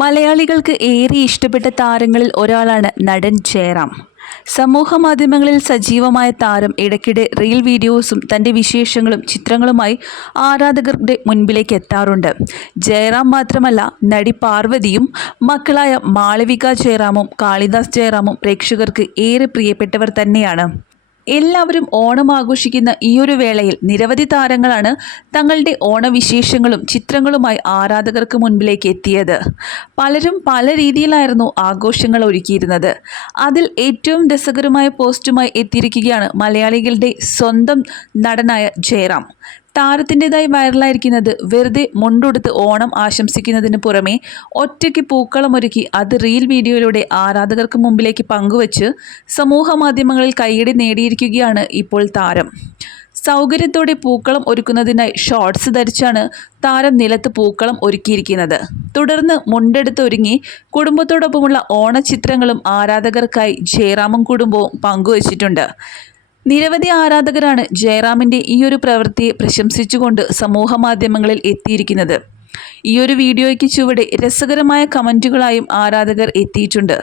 മലയാളികൾക്ക് ഏറെ ഇഷ്ടപ്പെട്ട താരങ്ങളിൽ ഒരാളാണ് നടൻ ജയറാം. സമൂഹ മാധ്യമങ്ങളിൽ സജീവമായ താരം ഇടയ്ക്കിടെ റീൽ വീഡിയോസും തൻ്റെ വിശേഷങ്ങളും ചിത്രങ്ങളുമായി ആരാധകരുടെ മുൻപിലേക്ക് എത്താറുണ്ട്. ജയറാം മാത്രമല്ല, നടി പാർവതിയും മക്കളായ മാളവിക ജയറാമും കാളിദാസ് ജയറാമും പ്രേക്ഷകർക്ക് ഏറെ പ്രിയപ്പെട്ടവർ തന്നെയാണ്. എല്ലാവരും ഓണം ആഘോഷിക്കുന്ന ഈയൊരു വേളയിൽ നിരവധി താരങ്ങളാണ് തങ്ങളുടെ ഓണവിശേഷങ്ങളും ചിത്രങ്ങളുമായി ആരാധകർക്ക് മുൻപിലേക്ക് എത്തിയത്. പലരും പല രീതിയിലായിരുന്നു ആഘോഷങ്ങൾ ഒരുക്കിയിരുന്നത്. അതിൽ ഏറ്റവും രസകരമായ പോസ്റ്റുമായി എത്തിയിരിക്കുകയാണ് മലയാളികളുടെ സ്വന്തം നടനായ ജയറാം. താരത്തിൻ്റെതായി വൈറലായിരിക്കുന്നത് വെറുതെ മുണ്ടുടുത്ത് ഓണം ആശംസിക്കുന്നതിന് പുറമെ ഒറ്റയ്ക്ക് പൂക്കളമൊരുക്കി അത് റീൽ വീഡിയോയിലൂടെ ആരാധകർക്ക് മുമ്പിലേക്ക് പങ്കുവച്ച് സമൂഹ മാധ്യമങ്ങളിൽ കയ്യടി നേടിയിരിക്കുകയാണ് ഇപ്പോൾ താരം. സൗകര്യത്തോടെ പൂക്കളം ഒരുക്കുന്നതിനായി ഷോർട്സ് ധരിച്ചാണ് താരം നിലത്ത് പൂക്കളം ഒരുക്കിയിരിക്കുന്നത്. തുടർന്ന് മുണ്ടെടുത്തൊരുങ്ങി കുടുംബത്തോടൊപ്പമുള്ള ഓണച്ചിത്രങ്ങളും ആരാധകർക്കായി ജയറാമും കുടുംബവും പങ്കുവച്ചിട്ടുണ്ട്. നിരവധി ആരാധകരാണ് ജയറാമിൻ്റെ ഈയൊരു പ്രവൃത്തിയെ പ്രശംസിച്ചുകൊണ്ട് സമൂഹ മാധ്യമങ്ങളിൽ എത്തിയിരിക്കുന്നത്. ഈയൊരു വീഡിയോയ്ക്ക് ചുവടെ രസകരമായ കമൻറ്റുകളായും ആരാധകർ എത്തിയിട്ടുണ്ട്.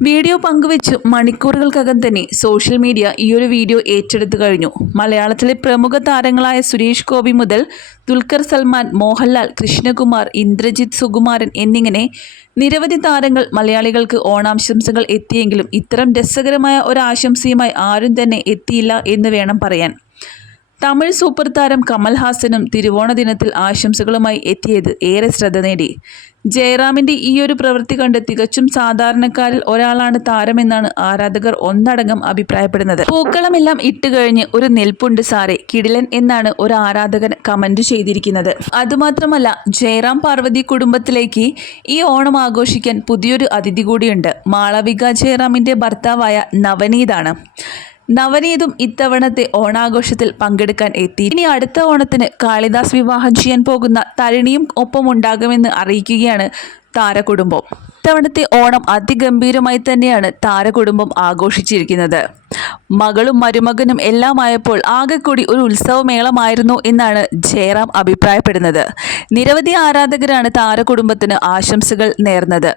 വീഡിയോ പങ്കുവെച്ച് മണിക്കൂറുകൾക്കകം തന്നെ സോഷ്യൽ മീഡിയ ഈയൊരു വീഡിയോ ഏറ്റെടുത്തു കഴിഞ്ഞു. മലയാളത്തിലെ പ്രമുഖ താരങ്ങളായ സുരേഷ് ഗോപി മുതൽ ദുൽഖർ സൽമാൻ, മോഹൻലാൽ, കൃഷ്ണകുമാർ, ഇന്ദ്രജിത്ത്, സുകുമാരൻ എന്നിങ്ങനെ നിരവധി താരങ്ങൾ മലയാളികൾക്ക് ഓണാശംസകൾ എത്തിയെങ്കിലും ഇത്തരം രസകരമായ ഒരാശംസയുമായി ആരും തന്നെ എത്തിയില്ല എന്ന് വേണം പറയാൻ. തമിഴ് സൂപ്പർ താരം കമൽഹാസനും തിരുവോണ ദിനത്തിൽ ആശംസകളുമായി എത്തിയത് ഏറെ ശ്രദ്ധ നേടി. ജയറാമിൻ്റെ ഈയൊരു പ്രവൃത്തി കണ്ട് തികച്ചും സാധാരണക്കാരിൽ ഒരാളാണ് താരമെന്നാണ് ആരാധകർ ഒന്നടങ്കം അഭിപ്രായപ്പെടുന്നത്. പൂക്കളമെല്ലാം ഇട്ടുകഴിഞ്ഞ് ഒരു നിൽപ്പുണ്ട് സാറേ കിടിലൻ എന്നാണ് ഒരു ആരാധകൻ കമന്റ് ചെയ്തിരിക്കുന്നത്. അതുമാത്രമല്ല, ജയറാം പാർവതി കുടുംബത്തിലേക്ക് ഈ ഓണം ആഘോഷിക്കാൻ പുതിയൊരു അതിഥി കൂടിയുണ്ട്. മാളവിക ജയറാമിൻ്റെ ഭർത്താവായ നവനീതാണ്. നവനീതും ഇത്തവണത്തെ ഓണാഘോഷത്തിൽ പങ്കെടുക്കാൻ എത്തി. ഇനി അടുത്ത ഓണത്തിന് കാളിദാസ് വിവാഹം ചെയ്യാൻ പോകുന്ന തരുണിയും ഒപ്പമുണ്ടാകുമെന്ന് അറിയിക്കുകയാണ് താരകുടുംബം. ഇത്തവണത്തെ ഓണം അതിഗംഭീരമായി തന്നെയാണ് താരകുടുംബം ആഘോഷിച്ചിരിക്കുന്നത്. മകളും മരുമകനും എല്ലാമായപ്പോൾ ആകെക്കൂടി ഒരു ഉത്സവമേളമായിരുന്നു എന്നാണ് ജയറാം അഭിപ്രായപ്പെടുന്നത്. നിരവധി ആരാധകരാണ് താരകുടുംബത്തിന് ആശംസകൾ നേർന്നത്.